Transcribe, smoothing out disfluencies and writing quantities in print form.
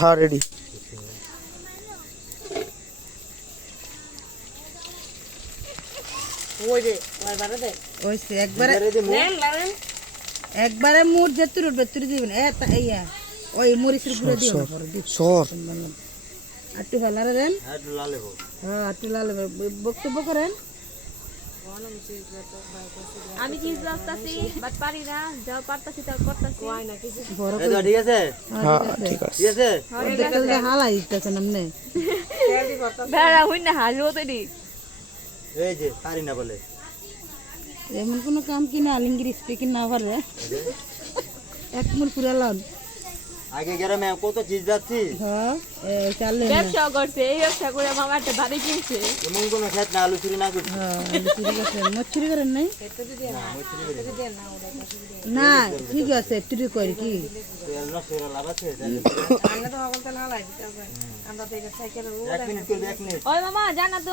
হ্যাঁ রেডি। ওইছে একবারে মুর যেতুর উঠবে তুই দিবেন ইয়া ওই মরিচের গুঁড়ো দিও না পরে দিও সর একটু হেলারে দেন হ্যাঁ একটু লাল বক্তব্য করেন। আমি চিজ লাস্তাছি বাট পারি না যাও পারতাছি তাও করতাছি বড় ঠিক আছে হ্যাঁ ঠিক আছে। ঠিক আছে করে হালাই দিতেছেন আপনি বেড়া হই না হাসবো তো দি এই যে পারি না বলে এমন কোনো কাম কি না আলিঙ্গির স্পিকিং না পারে এক মুর পুরা লান আগে গ্রামে কত চিজ যাচ্ছি হ্যাঁ চাললে না ব্যবসা করছে এই ব্যবসা করে মামা একটা বাড়ি কিনছে এমন কোনো খেত না আলু চুরি না করছি হ্যাঁ চুরি করছেন মদ চুরি করেন নাই না ঠিক আছে চুরি করি কি লাভ আছে এক মিনিট করবে 1 মিনিট ওই মামা জানা তো